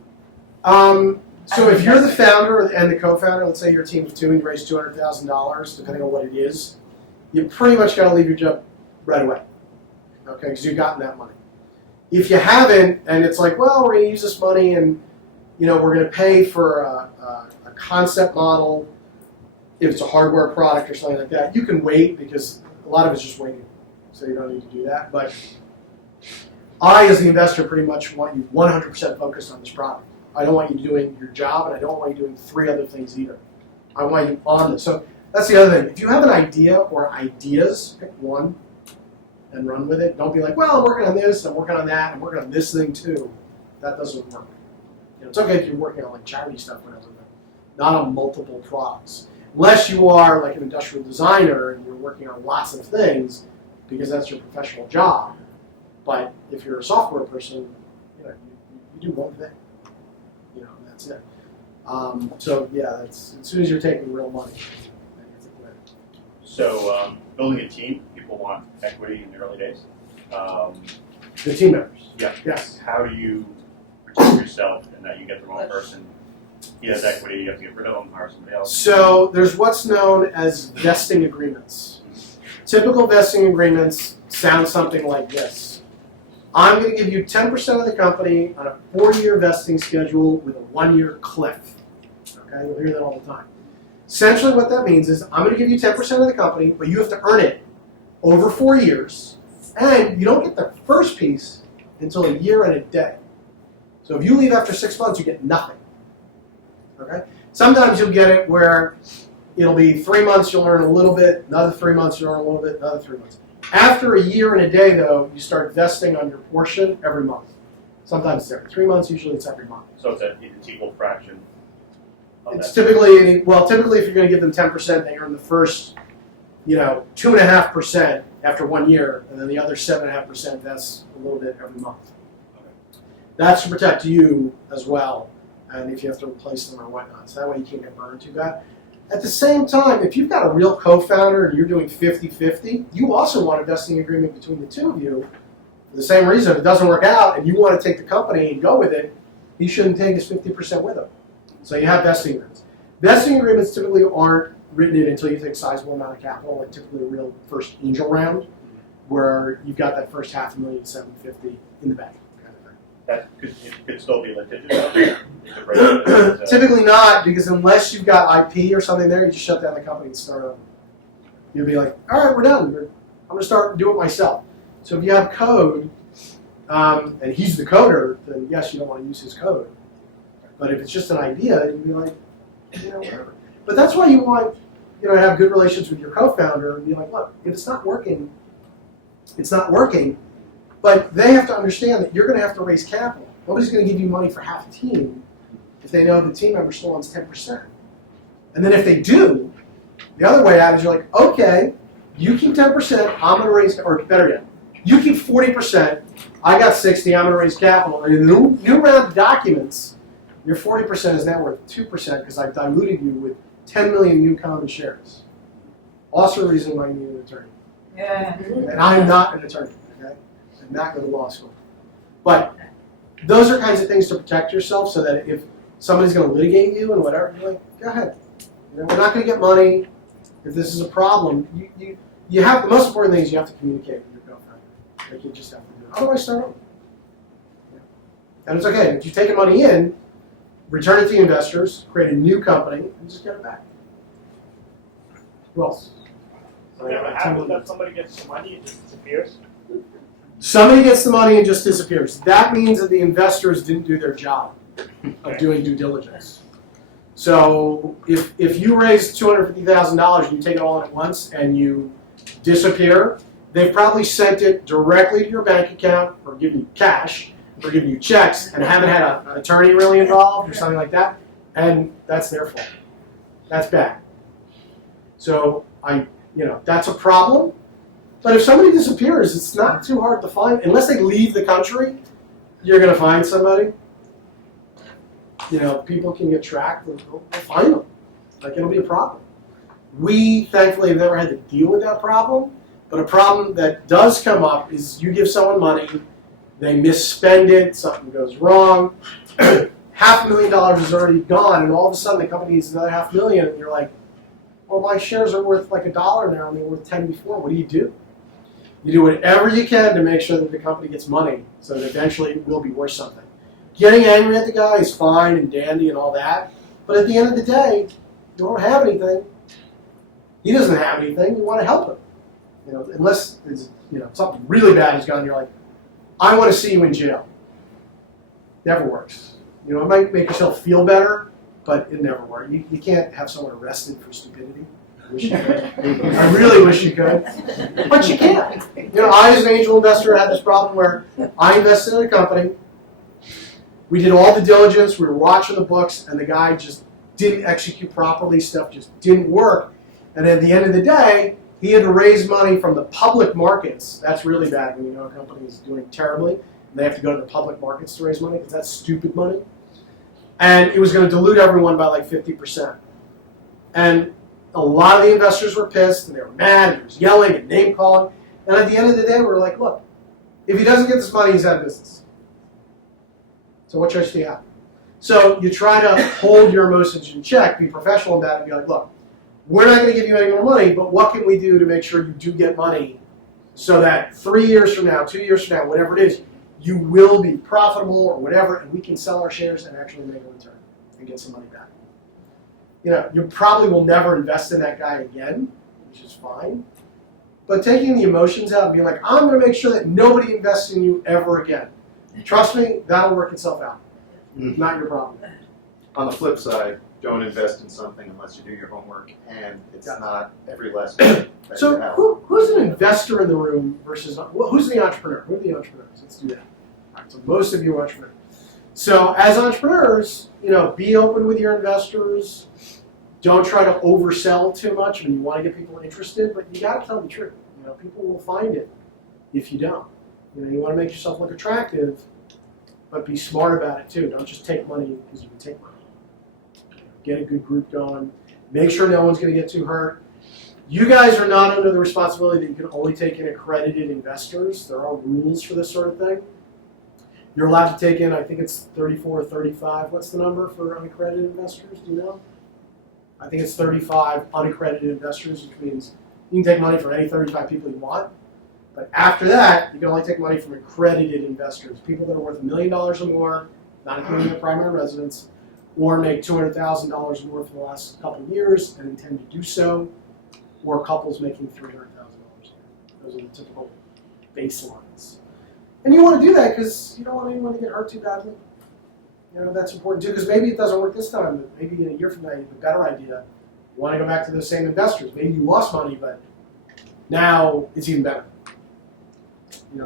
So if you're the founder and the co-founder, let's say your team of 2 and you raise $200,000, depending on what it is, you pretty much got to leave your job right away, okay, because you've gotten that money. If you haven't, and it's like, well, we're going to use this money and we're going to pay for a concept model, if it's a hardware product or something like that, you can wait because a lot of it's just waiting, so you don't need to do that. But I, as the investor, pretty much want you 100% focused on this product. I don't want you doing your job, and I don't want you doing 3 other things either. I want you on this. So that's the other thing. If you have an idea or ideas, pick one and run with it. Don't be like, well, I'm working on this, I'm working on that, I'm working on this thing too. That doesn't work. It's okay if you're working on like charity stuff, whatever, but not on multiple products. Unless you are like an industrial designer and you're working on lots of things, because that's your professional job. But if you're a software person, you do one thing. That's it. So yeah, that's as soon as you're taking real money. So building a team, people want equity in the early days. The team members. Yeah. Yes. How do you protect yourself and that you get the wrong person? He has equity, you have to get rid of him, hire somebody else. So there's what's known as vesting agreements. Typical vesting agreements sound something like this. I'm going to give you 10% of the company on a 4-year vesting schedule with a 1-year cliff. Okay, you'll hear that all the time. Essentially what that means is I'm going to give you 10% of the company, but you have to earn it over 4 years, and you don't get the first piece until a year and a day. So if you leave after 6 months, you get nothing. Okay? Sometimes you'll get it where it'll be 3 months, you'll earn a little bit, another 3 months, you'll earn a little bit, another 3 months. After a year and a day, though, you start vesting on your portion every month. Sometimes it's every 3 months, usually it's every month. So it's equal fraction. It's typically, if you're going to give them 10%, they earn the first, 2.5% after 1 year, and then the other 7.5% vests a little bit every month. Okay. That's to protect you as well, and if you have to replace them or whatnot. So that way you can't get burned too bad. At the same time, if you've got a real co-founder and you're doing 50-50, you also want a vesting agreement between the two of you. For the same reason, if it doesn't work out and you want to take the company and go with it, he shouldn't take his 50% with him. So you have vesting agreements. Vesting agreements typically aren't written in until you take a sizable amount of capital, like typically a real first angel round, where you've got that first $500,000, $750,000 in the bank. That could still be litigious. Typically not, because unless you've got IP or something there, you just shut down the company and start over. You'll be like, all right, we're done. I'm going to start and do it myself. So if you have code, and he's the coder, then yes, you don't want to use his code. But if it's just an idea, you'd be like, whatever. But that's why you want, to have good relations with your co-founder and be like, look, if it's not working, it's not working. But they have to understand that you're going to have to raise capital. Nobody's going to give you money for half a team if they know the team member still owns 10%. And then if they do, the other way out is you're like, okay, you keep 10%, I'm going to raise, or better yet, you keep 40%, I got 60, I'm going to raise capital. And in the new round of documents, your 40% is now worth 2% because I've diluted you with 10 million new common shares. Also a reason why you need an attorney. Yeah. And I'm not an attorney. I'm not going to law school. But those are kinds of things to protect yourself so that if somebody's going to litigate you and whatever, you're like, go ahead. We're not going to get money. If this is a problem, you have, the most important thing is you have to communicate with your girlfriend. Like you just have to do it. Otherwise, start over. And it's okay. If you've taken money in, return it to the investors, create a new company, and just get it back. Who else? So never happens that somebody gets the money and just disappears? Somebody gets the money and just disappears. That means that the investors didn't do their job of doing due diligence. So if you raise $250,000 and you take it all in at once and you disappear, they've probably sent it directly to your bank account or given you cash or given you checks and haven't had an attorney really involved or something like that, and that's their fault. That's bad. So that's a problem. But if somebody disappears, it's not too hard to find. Unless they leave the country, you're going to find somebody. People can get tracked and they'll find them. It'll be a problem. We, thankfully, have never had to deal with that problem. But a problem that does come up is you give someone money, they misspend it, something goes wrong, $500,000 is already gone, and all of a sudden the company needs another $500,000, and you're like, well, my shares are worth like $1 now, and they were worth 10 before. What do? You do whatever you can to make sure that the company gets money, so that eventually it will be worth something. Getting angry at the guy is fine and dandy and all that, but at the end of the day, you don't have anything. He doesn't have anything. You want to help him. Unless it's, something really bad has gone, you're like, I want to see you in jail. Never works. It might make yourself feel better, but it never works. You can't have someone arrested for stupidity. I wish you could. I really wish you could. But you can't. I, as an angel investor, had this problem where I invested in a company. We did all the diligence. We were watching the books, and the guy just didn't execute properly. Stuff just didn't work. And at the end of the day, he had to raise money from the public markets. That's really bad when a company is doing terribly, and they have to go to the public markets to raise money because that's stupid money. And it was going to dilute everyone by like 50%. And a lot of the investors were pissed, and they were mad, and he was yelling and name-calling. And at the end of the day, we were like, look, if he doesn't get this money, he's out of business. So what choice do you have? So you try to hold your emotions in check, be professional about it, and be like, look, we're not going to give you any more money, but what can we do to make sure you do get money so that 3 years from now, 2 years from now, whatever it is, you will be profitable or whatever, and we can sell our shares and actually make a return and get some money back. You probably will never invest in that guy again, which is fine. But taking the emotions out and being like, I'm going to make sure that nobody invests in you ever again. Trust me, that'll work itself out. Not your problem. On the flip side, don't invest in something unless you do your homework, and it's not every last minute that you have. So who's an investor in the room versus, who's the entrepreneur? Who are the entrepreneurs? Let's do that. All right, so most of you are entrepreneurs. So as entrepreneurs, be open with your investors. Don't try to oversell too much when you want to get people interested, but you got to tell the truth. People will find it if you don't. You want to make yourself look attractive, but be smart about it too. Don't just take money because you can take money. Get a good group going. Make sure no one's going to get too hurt. You guys are not under the responsibility that you can only take in accredited investors. There are rules for this sort of thing. You're allowed to take in, I think it's 34 or 35. What's the number for unaccredited investors? Do you know? I think it's 35 unaccredited investors, which means you can take money from any 35 people you want. But after that, you can only take money from accredited investors, people that are worth $1 million or more, not including their primary residence, or make $200,000 more for the last couple of years and intend to do so, or couples making $300,000 a year. Those are the typical baselines. And you want to do that because you don't want anyone to get hurt too badly. That's important too, because maybe it doesn't work this time, but maybe in a year from now you have a better idea. You want to go back to those same investors. Maybe you lost money, but now it's even better.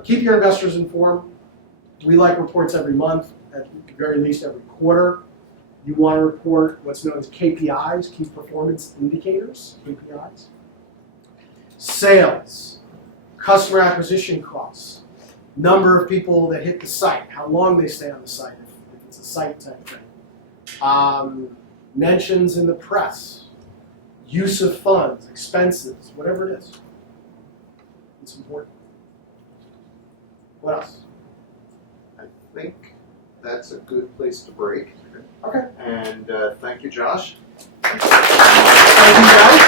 Keep your investors informed. We like reports every month, at the very least every quarter. You want to report what's known as KPIs, key performance indicators, KPIs. Sales, customer acquisition costs, number of people that hit the site, how long they stay on the site, if it's a site type thing. Mentions in the press, use of funds, expenses, whatever it is. It's important. What else? I think that's a good place to break. Okay. And thank you, Josh. Thank you, guys.